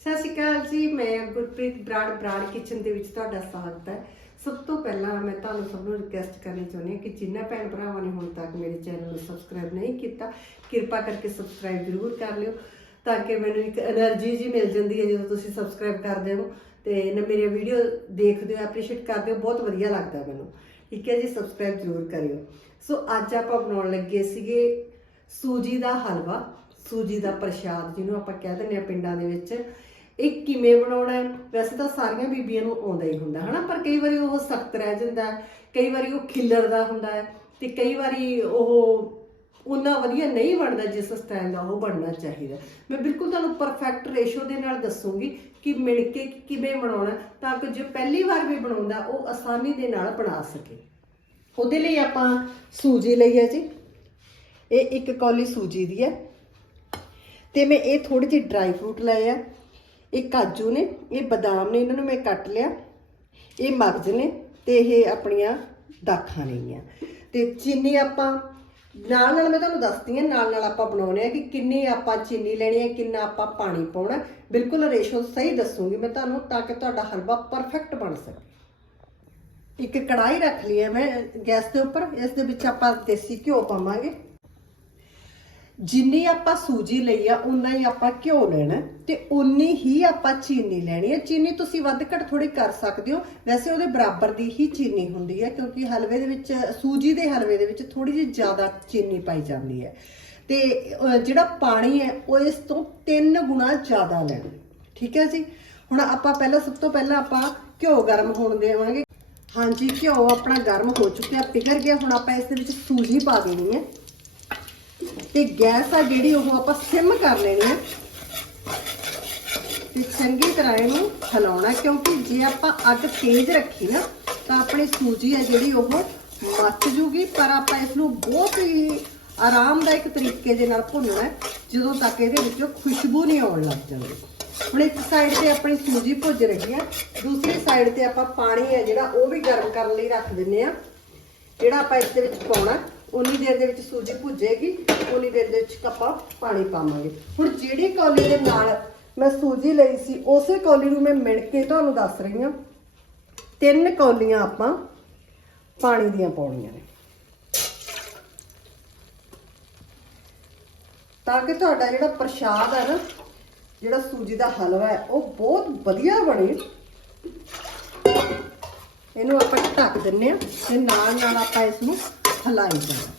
ਸਤਿ ਸ਼੍ਰੀ ਅਕਾਲ ਜੀ, ਮੈਂ ਗੁਰਪ੍ਰੀਤ ਬਰਾੜ ਬਰਾੜ ਕਿਚਨ ਦੇ ਵਿੱਚ ਤੁਹਾਡਾ ਸਵਾਗਤ ਹੈ। ਸਭ ਤੋਂ ਪਹਿਲਾਂ ਮੈਂ ਤੁਹਾਨੂੰ ਸਭ ਨੂੰ ਰਿਕੁਐਸਟ ਕਰਨੀ ਚਾਹੁੰਦੀ ਹਾਂ ਕਿ ਜਿੰਨਾ ਭੈਣ ਭਰਾਵਾਂ ਨੇ ਹੁਣ ਤੱਕ ਮੇਰੇ ਚੈਨਲ ਨੂੰ ਸਬਸਕ੍ਰਾਈਬ ਨਹੀਂ ਕੀਤਾ, ਕਿਰਪਾ ਕਰਕੇ ਸਬਸਕ੍ਰਾਈਬ ਜ਼ਰੂਰ ਕਰ ਲਿਓ, ਤਾਂ ਕਿ ਮੈਨੂੰ ਇੱਕ એનર્ਜੀ ਜੀ ਮਿਲ ਜਾਂਦੀ ਹੈ ਜਦੋਂ ਤੁਸੀਂ ਸਬਸਕ੍ਰਾਈਬ ਕਰਦੇ ਹੋ। ਤੇ ਨਾ, ਮੇਰੇ ਵੀਡੀਓ ਦੇਖਦੇ ਹੋ ਐਪਰੀਸ਼ੀਏਟ ਕਰਦੇ ਹੋ, ਬਹੁਤ ਵਧੀਆ ਲੱਗਦਾ ਮੈਨੂੰ। ਠੀਕ ਹੈ ਜੀ ਸਬਸਕ੍ਰਾਈਬ ਜ਼ਰੂਰ ਕਰਿਓ। ਸੋ ਅੱਜ ਆਪਾਂ ਬਣਾਉਣ ਲੱਗੇ ਸੀਗੇ ਸੂਜੀ ਦਾ ਹਲਵਾ। ਸੂਜੀ ਦਾ ਪ੍ਰਸ਼ਾਦ ਜਿਹਨੂੰ ਆਪਾਂ ਕਹਿ ਦਿੰਦੇ ਆ ਪਿੰਡਾਂ ਦੇ ਵਿੱਚ, ਇਹ ਕਿਵੇਂ ਬਣਾਉਣਾ ਹੈ? ਵੈਸੇ ਤਾਂ ਸਾਰੀਆਂ ਬੀਬੀਆਂ ਨੂੰ ਆਉਂਦਾ ਹੀ ਹੁੰਦਾ, ਹਨਾ? ਪਰ ਕਈ ਵਾਰੀ ਉਹ ਸਖਤ ਰਹਿ ਜਾਂਦਾ ਕਈ ਵਾਰੀ ਉਹ ਖਿੱਲਰਦਾ ਹੁੰਦਾ ਹੈ ਤੇ ਕਈ ਵਾਰੀ ਉਹ ਉਹਨਾਂ ਵਧੀਆ ਨਹੀਂ ਬਣਦਾ ਜਿਸ ਸਟਾਈਲ ਦਾ ਉਹ ਬਣਨਾ ਚਾਹੀਦਾ ਮੈਂ ਬਿਲਕੁਲ ਤੁਹਾਨੂੰ ਪਰਫੈਕਟ ਰੇਸ਼ੋ ਦੇ ਨਾਲ ਦੱਸੂਗੀ ਕਿ ਮਿਣ ਕੇ ਕਿਵੇਂ ਬਣਾਉਣਾ ਤਾਂ ਕਿ ਜੋ ਪਹਿਲੀ ਵਾਰ ਵੀ ਬਣਾਉਂਦਾ, ਉਹ ਆਸਾਨੀ ਦੇ ਨਾਲ ਬਣਾ ਸਕੇ। ਉਹਦੇ ਲਈ ਆਪਾਂ ਸੂਜੀ ਲਈ ਹੈ ਜੀ। ਇਹ ਇੱਕ ਕੌਲੀ ਸੂਜੀ ਦੀ ਹੈ। ਤੇ ਮੈਂ ਇਹ ਥੋੜੇ ਜਿਹੇ ਡਰਾਈ ਫਰੂਟ ਲਏ ਆ। ਇਹ ਕਾਜੂ ਨੇ, ਇਹ ਬਦਾਮ ਨੇ, ਇਹਨਾਂ ਨੂੰ ਮੈਂ ਕੱਟ ਲਿਆ। ਇਹ ਮਗਜ਼ ਨੇ ਤੇ ਇਹ ਆਪਣੀਆਂ ਦਾਖਾਂ ਨੇਗੀਆਂ ਤੇ ਚੀਨੀ ਆਪਾਂ, ਨਾਲ ਨਾਲ ਮੈਂ ਤੁਹਾਨੂੰ ਦੱਸਦੀ ਹਾਂ, ਨਾਲ ਨਾਲ ਆਪਾਂ ਬਣਾਉਣੇ ਆ ਕਿ ਕਿੰਨੀ ਆਪਾਂ ਚੀਨੀ ਲੈਣੀ ਹੈ, ਕਿੰਨਾ ਆਪਾਂ ਪਾਣੀ ਪਾਉਣਾ ਬਿਲਕੁਲ ਰੇਸ਼ੋ ਸਹੀ ਦੱਸੂਗੀ ਮੈਂ ਤੁਹਾਨੂੰ, ਤਾਂ ਕਿ ਤੁਹਾਡਾ ਹਲਵਾ ਪਰਫੈਕਟ ਬਣ ਸਕੇ। ਇੱਕ ਕੜਾਈ ਰੱਖ ਲਈ ਹੈ ਮੈਂ ਗੈਸ ਦੇ ਉੱਪਰ, ਇਸ ਦੇ ਵਿੱਚ ਆਪਾਂ ਦੇਸੀ ਘਿਓ ਪਾਵਾਂਗੇ। ਜਿੰਨੀ ਆਪਾਂ ਸੂਜੀ ਲਈ ਆ ਉਨਾ ਹੀ ਆਪਾਂ ਘਿਓ ਲੈਣਾ ਤੇ ਉਨੀ ਹੀ ਆਪਾਂ ਚੀਨੀ ਲੈਣੀ ਹੈ। ਚੀਨੀ ਤੁਸੀਂ ਵੱਧ ਘੱਟ ਥੋੜੀ ਕਰ ਸਕਦੇ ਹੋ। ਵੈਸੇ ਉਹਦੇ ਬਰਾਬਰ ਦੀ ਹੀ ਚੀਨੀ ਹੁੰਦੀ ਹੈ, ਕਿਉਂਕਿ ਹਲਵੇ ਦੇ ਵਿੱਚ, ਸੂਜੀ ਦੇ ਹਲਵੇ ਦੇ ਵਿੱਚ ਥੋੜੀ ਜਿਹੀ ਜ਼ਿਆਦਾ ਚੀਨੀ ਪਾਈ ਜਾਂਦੀ ਹੈ। ਤੇ ਜਿਹੜਾ ਪਾਣੀ ਹੈ, ਉਹ ਇਸ ਤੋਂ 3 ਗੁਣਾ ਜ਼ਿਆਦਾ ਲੈਣਾ ਠੀਕ ਹੈ ਜੀ? ਹੁਣ ਆਪਾਂ ਪਹਿਲਾਂ, ਸਭ ਤੋਂ ਪਹਿਲਾਂ ਆਪਾਂ ਘਿਓ ਗਰਮ ਹੋਣ ਦੇਵਾਂਗੇ। ਹਾਂਜੀ, ਘਿਓ ਆਪਣਾ ਗਰਮ ਹੋ ਚੁੱਕਿਆ ਪਿਘਲ ਗਿਆ। ਹੁਣ ਆਪਾਂ ਇਸ ਦੇ ਵਿੱਚ ਸੂਜੀ ਪਾ ਦੇਣੀ ਹੈ। ਤੇ ਗੈਸ ਆ ਜਿਹੜੀ ਉਹ ਆਪਾਂ ਸਿਮ ਕਰ ਲੈਣੀ ਹੈ ਤੇ ਚੰਗੀ ਤਰ੍ਹਾਂ ਇਹਨੂੰ ਹਿਲਾਉਣਾ, ਕਿਉਂਕਿ ਜੇ ਆਪਾਂ ਅੱਗ ਤੇਜ਼ ਰੱਖੀ ਨਾ, ਤਾਂ ਆਪਣੀ ਸੂਜੀ ਆ ਜਿਹੜੀ ਉਹ ਮੱਚ ਜੂਗੀ, ਪਰ ਆਪਾਂ ਇਸ ਨੂੰ ਬਹੁਤ ਹੀ ਆਰਾਮਦਾਇਕ ਤਰੀਕੇ ਦੇ ਨਾਲ ਭੁੰਨਣਾ ਜਦੋਂ ਤੱਕ ਇਹਦੇ ਵਿੱਚੋਂ ਖੁਸ਼ਬੂ ਨਹੀਂ ਆਉਣ ਲੱਗ ਜਾਂਦੀ। ਹੁਣ ਇੱਕ ਸਾਈਡ ਤੇ ਆਪਣੀ ਸੂਜੀ ਭੁੱਜ ਰਹੀ ਹੈ ਦੂਸਰੀ ਸਾਈਡ ਤੇ ਆਪਾਂ ਪਾਣੀ ਆ ਜਿਹੜਾ ਉਹ ਵੀ ਗਰਮ ਕਰਨ ਲਈ ਰੱਖ ਦਿੰਨੇ ਆ, ਜਿਹੜਾ ਆਪਾਂ ਇਸ ਦੇ ਵਿੱਚ ਪਾਉਣਾ। ਉਨੀ ਦੇਰ ਦੇ ਵਿੱਚ ਸੂਜੀ ਭੁੱਜੇਗੀ, ਉਨੀ ਦੇਰ ਦੇ ਵਿੱਚ ਆਪਾਂ ਪਾਣੀ ਪਾਵਾਂਗੇ। ਹੁਣ ਜਿਹੜੀ ਕੌਲੀ ਦੇ ਨਾਲ ਮੈਂ ਸੂਜੀ ਲਈ ਸੀ, ਉਸੇ ਕੌਲੀ ਨੂੰ ਮੈਂ ਮਿਣ ਕੇ ਤੁਹਾਨੂੰ ਦੱਸ ਰਹੀ ਹਾਂ। ਤਿੰਨ ਕੌਲੀਆਂ ਆਪਾਂ ਪਾਣੀ ਦੀਆਂ ਪਾਉਣੀਆਂ ਨੇ। ਤਾਂ ਕਿ ਤੁਹਾਡਾ ਜਿਹੜਾ ਪ੍ਰਸ਼ਾਦ ਹੈ ਨਾ, ਜਿਹੜਾ ਸੂਜੀ ਦਾ ਹਲਵਾ ਹੈ, ਉਹ ਬਹੁਤ ਵਧੀਆ ਬਣੇ। ਇਹਨੂੰ ਆਪਾਂ ਢੱਕ ਦਿੰਨੇ ਆ ਤੇ ਨਾਲ ਨਾਲ ਆਪਾਂ ਇਸ ਨੂੰ ਹਿਲਾਈ ਜਾਣਾ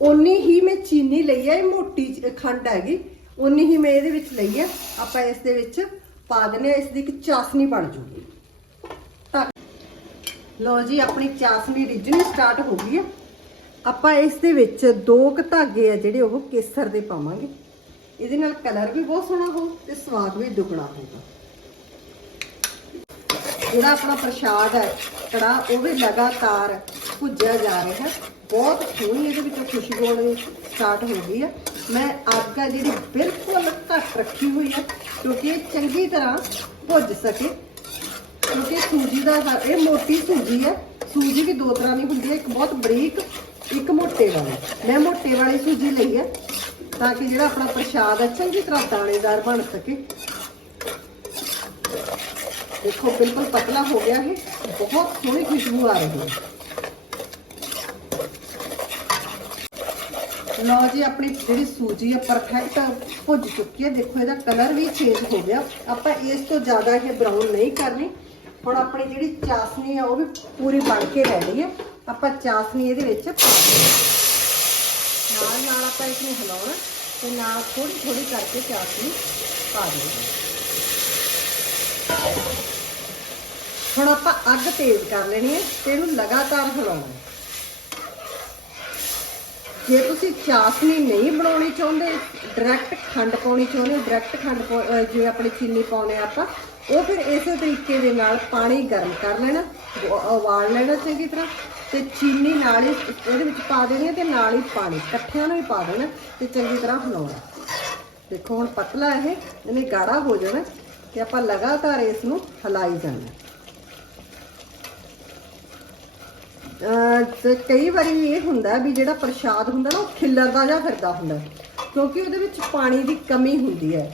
ਉਨੀ ਹੀ ਮੈਂ ਚੀਨੀ ਲਈ ਹੈ ਮੋਟੀ ਖੰਡ ਹੈਗੀ ਉਨੀ ਹੀ ਮੈਂ ਇਹਦੇ ਵਿੱਚ ਲਈ ਹੈ ਆਪਾਂ ਇਸ ਦੇ ਵਿੱਚ ਪਾ ਦਿੰਨੇ ਇਸ ਦੀ ਇੱਕ ਚਾਸਨੀ ਬਣ ਜੂਗੀ। ਤਾਂ ਲਓ ਜੀ, ਆਪਣੀ ਚਾਸਨੀ ਰਿੱਝਣੀ ਸਟਾਰਟ ਹੋ ਗਈ ਹੈ ਆਪਾਂ ਇਸ ਦੇ ਵਿੱਚ ਦੋ ਕੁ ਧਾਗੇ ਆ ਜਿਹੜੇ ਉਹ ਕੇਸਰ ਦੇ ਪਾਵਾਂਗੇ। ਇਹਦੇ ਨਾਲ ਕਲਰ ਵੀ ਬਹੁਤ ਸੋਹਣਾ ਹੋ ਤੇ ਸਵਾਦ ਵੀ ਦੁੱਗਣਾ ਹੋਊਗਾ। ਜਿਹੜਾ ਆਪਣਾ ਪ੍ਰਸ਼ਾਦ ਹੈ ਕੜਾ ਉਹ ਵੀ ਲਗਾਤਾਰ ਭੁੱਜਿਆ ਜਾ ਰਿਹਾ ਹੈ। ਬਹੁਤ ਸੋਹਣੀ ਇਹਦੇ ਵਿੱਚੋਂ ਖੁਸ਼ਬੂ ਆਉਣੀ ਸਟਾਰਟ ਹੋ ਗਈ ਹੈ। ਮੈਂ ਅੱਗ ਹੈ ਜਿਹੜੀ ਬਿਲਕੁਲ ਘੱਟ ਰੱਖੀ ਹੋਈ ਹੈ, ਕਿਉਂਕਿ ਇਹ ਚੰਗੀ ਤਰ੍ਹਾਂ ਭੁੱਜ ਸਕੇ। ਕਿਉਂਕਿ ਸੂਜੀ ਦਾ ਇਹ ਮੋਟੀ ਸੂਜੀ ਹੈ। ਸੂਜੀ ਵੀ ਦੋ ਤਰ੍ਹਾਂ ਦੀ ਹੁੰਦੀ ਹੈ, ਇੱਕ ਬਹੁਤ ਬਰੀਕ, ਇੱਕ ਮੋਟੇ ਵਾਲੀ। ਮੈਂ ਮੋਟੇ ਵਾਲੀ ਸੂਜੀ ਲਈ ਹੈ, ਤਾਂ ਕਿ ਜਿਹੜਾ ਆਪਣਾ ਪ੍ਰਸ਼ਾਦ ਹੈ, ਚੰਗੀ ਤਰ੍ਹਾਂ ਦਾਣੇਦਾਰ ਬਣ ਸਕੇ। ਦੇਖੋ ਬਿਲਕੁਲ ਪਤਲਾ ਹੋ ਗਿਆ ਹੈ ਬਹੁਤ ਸੋਹਣੀ ਖੁਸ਼ਬੂ ਆ ਰਹੀ ਹੈ ਲਓ ਜੀ ਆਪਣੀ ਜਿਹੜੀ ਸੂਜੀ ਹੈ ਪਰਫੈਕਟ ਭੁੱਜ ਚੁੱਕੀ ਹੈ ਦੇਖੋ ਇਹਦਾ ਕਲਰ ਵੀ ਚੇਂਜ ਹੋ ਗਿਆ ਆਪਾਂ ਇਸ ਤੋਂ ਜ਼ਿਆਦਾ ਇਹ ਬਰਾਊਨ ਨਹੀਂ ਕਰਨੀ ਹੁਣ ਆਪਣੀ ਜਿਹੜੀ ਚਾਸਨੀ ਹੈ ਉਹ ਵੀ ਪੂਰੀ ਬਣ ਕੇ ਰਹਿਣੀ ਹੈ ਆਪਾਂ ਚਾਸਨੀ ਇਹਦੇ ਵਿੱਚ ਪਾ ਦੇਣੀ ਨਾਲ ਨਾਲ ਆਪਾਂ ਇਸ ਨੂੰ ਹਿਲਾਉਣਾ। ਤੇ ਨਾਲ ਥੋੜੀ ਥੋੜੀ ਕਰਕੇ ਚਾਸਨੀ ਪਾ ਦੇਣੀ ਹੁਣ ਆਪਾਂ ਅੱਗ ਤੇਜ਼ ਕਰ ਲੈਣੀ ਹੈ ਤੇ ਇਹਨੂੰ ਲਗਾਤਾਰ ਹਿਲਾਉਣਾ ਹੈ। ਜੇ ਤੁਸੀਂ ਚਾਸਨੀ ਨਹੀਂ ਬਣਾਉਣੀ ਚਾਹੁੰਦੇ ਡਾਇਰੈਕਟ ਖੰਡ ਪਾਉਣੀ ਚਾਹੁੰਦੇ ਹੋ ਡਾਇਰੈਕਟ ਖੰਡ ਜਿਵੇਂ ਆਪਣੀ ਚੀਨੀ ਪਾਉਨੇ ਆ ਆਪਾਂ, ਉਹ ਫਿਰ ਇਸੇ ਤਰੀਕੇ ਦੇ ਨਾਲ ਪਾਣੀ ਗਰਮ ਕਰ ਲੈਣਾ ਉਬਾਲ ਲੈਣਾ ਚੰਗੀ ਤਰ੍ਹਾਂ, ਤੇ ਚੀਨੀ ਨਾਲ ਹੀ ਇਹਦੇ ਵਿੱਚ ਪਾ ਦੇਣੀ ਹੈ ਤੇ ਨਾਲ ਹੀ ਪਾਣੀ, ਇਕੱਠਿਆਂ ਨੂੰ ਹੀ ਪਾ ਦੇਣਾ ਤੇ ਚੰਗੀ ਤਰ੍ਹਾਂ ਹਿਲਾਉਣਾ ਦੇਖੋ ਹੁਣ ਪਤਲਾ ਇਹ, ਇਹਨੇ ਗਾੜਾ ਹੋ ਜਾਣਾ। ਤੇ ਆਪਾਂ ਲਗਾਤਾਰ ਇਸ ਨੂੰ ਹਿਲਾਈ ਜਾਣਾ ਤੇ ਕਈ ਵਾਰੀ ਇਹ ਹੁੰਦਾ ਵੀ ਜਿਹੜਾ ਪ੍ਰਸ਼ਾਦ ਹੁੰਦਾ ਨਾ, ਉਹ ਖਿਲਰਦਾ ਜਾਂ ਫਿਰਦਾ ਹੁੰਦਾ ਕਿਉਂਕਿ ਉਹਦੇ ਵਿੱਚ ਪਾਣੀ ਦੀ ਕਮੀ ਹੁੰਦੀ ਹੈ।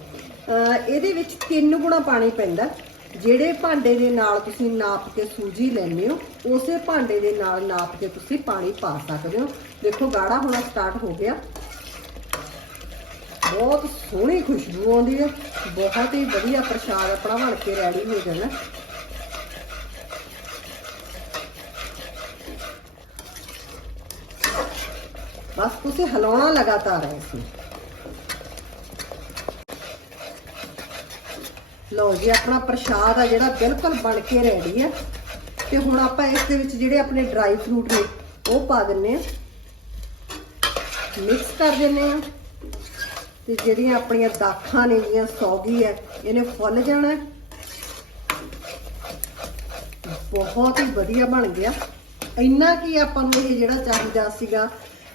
ਇਹਦੇ ਵਿੱਚ ਤਿੰਨ ਗੁਣਾ ਪਾਣੀ ਪੈਂਦਾ ਜਿਹੜੇ ਭਾਂਡੇ ਦੇ ਨਾਲ ਤੁਸੀਂ ਨਾਪ ਕੇ ਸੂਜੀ ਲੈਂਦੇ ਹੋ, ਉਸੇ ਭਾਂਡੇ ਦੇ ਨਾਲ ਨਾਪ ਕੇ ਤੁਸੀਂ ਪਾਣੀ ਪਾ ਸਕਦੇ ਹੋ। ਦੇਖੋ, ਗਾੜਾ ਹੋਣਾ ਸਟਾਰਟ ਹੋ ਗਿਆ। ਬਹੁਤ ਸੋਹਣੀ ਖੁਸ਼ਬੂ ਆਉਂਦੀ ਹੈ ਬਹੁਤ ਹੀ ਵਧੀਆ ਪ੍ਰਸ਼ਾਦ ਆਪਣਾ ਬਣ ਕੇ ਰੈਡੀ ਹੋ ਜਾਣਾ। ਬਸ ਤੁਸੀਂ ਹਿਲਾਉਣਾ ਲਗਾਤਾਰ ਹੈ ਇਸਨੂੰ ਲਓ ਜੀ, ਆਪਣਾ ਪ੍ਰਸ਼ਾਦ ਆ ਜਿਹੜਾ ਬਿਲਕੁਲ ਬਣ ਕੇ ਰੈਡੀ ਆ। ਤੇ ਹੁਣ ਆਪਾਂ ਇਸ ਦੇ ਵਿੱਚ ਜਿਹੜੇ ਆਪਣੇ ਡਰਾਈ ਫਰੂਟ ਨੇ, ਉਹ ਪਾ ਦਿੰਨੇ ਆ। ਮਿਕਸ ਕਰ ਦਿੰਨੇ ਆ। ਤੇ ਜਿਹੜੀਆਂ ਆਪਣੀਆਂ ਦਾਖਾਂ ਨੇ ਜੀਆਂ ਸੌਗੀ ਹੈ, ਇਹਨੇ ਫੁੱਲ ਜਾਣਾ ਬਹੁਤ ਹੀ ਵਧੀਆ ਬਣ ਗਿਆ। ਇੰਨਾ ਕੀ ਆਪਾਂ ਨੂੰ ਇਹ ਜਿਹੜਾ ਚਾਹੀਦਾ ਸੀਗਾ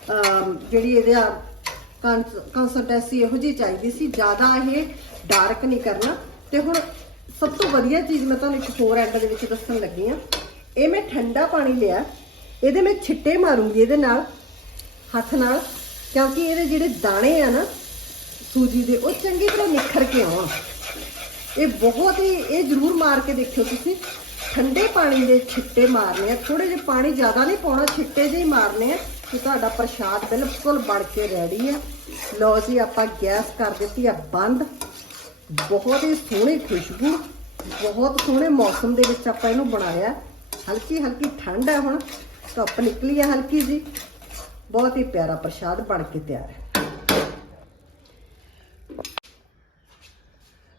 ਜਿਹੜੀ ਇਹਦਾ ਕੰਸਟੈਂਸੀ ਇਹੋ ਜਿਹੀ ਚਾਹੀਦੀ ਸੀ, ਜ਼ਿਆਦਾ ਇਹ ਡਾਰਕ ਨਹੀਂ ਕਰਨਾ। ਤੇ ਹੁਣ ਸਭ ਤੋਂ ਵਧੀਆ ਚੀਜ਼ ਮੈਂ ਤੁਹਾਨੂੰ ਇੱਕ ਹੋਰ ਐਂਡ ਦੇ ਵਿੱਚ ਦੱਸਣ ਲੱਗੀ ਆ ਇਹ ਮੈਂ ਠੰਡਾ ਪਾਣੀ ਲਿਆ ਇਹਦੇ ਮੈਂ ਛਿੱਟੇ ਮਾਰੂੰਗੀ ਇਹਦੇ ਨਾਲ, ਹੱਥ ਨਾਲ, ਕਿਉਂਕਿ ਇਹਦੇ ਜਿਹੜੇ ਦਾਣੇ ਆ ਨਾ ਸੂਜੀ ਦੇ, ਉਹ ਚੰਗੀ ਤਰ੍ਹਾਂ ਨਿਖਰ ਕੇ ਆਉਣ। ਇਹ ਬਹੁਤ ਹੀ, ਇਹ ਜ਼ਰੂਰ ਮਾਰ ਕੇ ਦੇਖਿਓ ਤੁਸੀਂ। ਠੰਡੇ ਪਾਣੀ ਦੇ ਛਿੱਟੇ ਮਾਰਨੇ ਆ। ਥੋੜੇ ਜਿਹਾ ਪਾਣੀ ਜ਼ਿਆਦਾ ਨਹੀਂ ਪਾਉਣਾ, ਛਿੱਟੇ ਜਿਹੇ ਹੀ ਮਾਰਨੇ ਆ ਕਿ ਤੁਹਾਡਾ ਪ੍ਰਸ਼ਾਦ ਬਿਲਕੁਲ ਬਣ ਕੇ ਰੈਡੀ ਹੈ ਲਓ ਜੀ, ਆਪਾਂ ਗੈਸ ਕਰ ਦਿੱਤੀ ਆ ਬੰਦ। ਬਹੁਤ ਹੀ ਸੋਹਣੀ ਖੁਸ਼ਬੂ, ਬਹੁਤ ਸੋਹਣੇ ਮੌਸਮ ਦੇ ਵਿੱਚ ਆਪਾਂ ਇਹਨੂੰ ਬਣਾਇਆ। ਹਲਕੀ ਹਲਕੀ ਠੰਡ ਹੈ ਹੁਣ, ਧੁੱਪ ਨਿਕਲੀ ਹੈ ਹਲਕੀ ਜੀ। ਬਹੁਤ ਹੀ ਪਿਆਰਾ ਪ੍ਰਸ਼ਾਦ ਬਣ ਕੇ ਤਿਆਰ ਹੈ।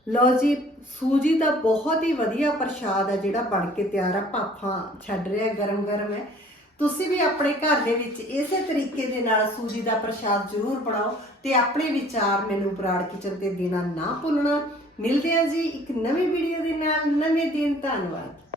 ਲਓ ਜੀ, ਸੂਜੀ ਦਾ ਬਹੁਤ ਹੀ ਵਧੀਆ ਪ੍ਰਸ਼ਾਦ ਹੈ ਜਿਹੜਾ ਬਣ ਕੇ ਤਿਆਰ ਆ। ਭਾਫਾਂ ਛੱਡ ਰਿਹਾ ਗਰਮ ਗਰਮ ਹੈ। ਤੁਸੀਂ ਵੀ ਆਪਣੇ ਘਰ ਦੇ ਵਿੱਚ ਇਸੇ ਤਰੀਕੇ ਦੇ ਨਾਲ ਸੂਜੀ ਦਾ ਪ੍ਰਸ਼ਾਦ ਜ਼ਰੂਰ ਬਣਾਓ ਤੇ ਆਪਣੇ ਵਿਚਾਰ ਮੈਨੂੰ ਬਰਾੜ ਕਿਚਨ ਤੇ ਦੇਣਾ ਨਾ ਭੁੱਲਣਾ। ਮਿਲਦੇ ਹਾਂ ਜੀ ਇੱਕ ਨਵੀਂ ਵੀਡੀਓ ਦੇ ਨਾਲ। ਨਵੇਂ ਦਿਨ। ਧੰਨਵਾਦ।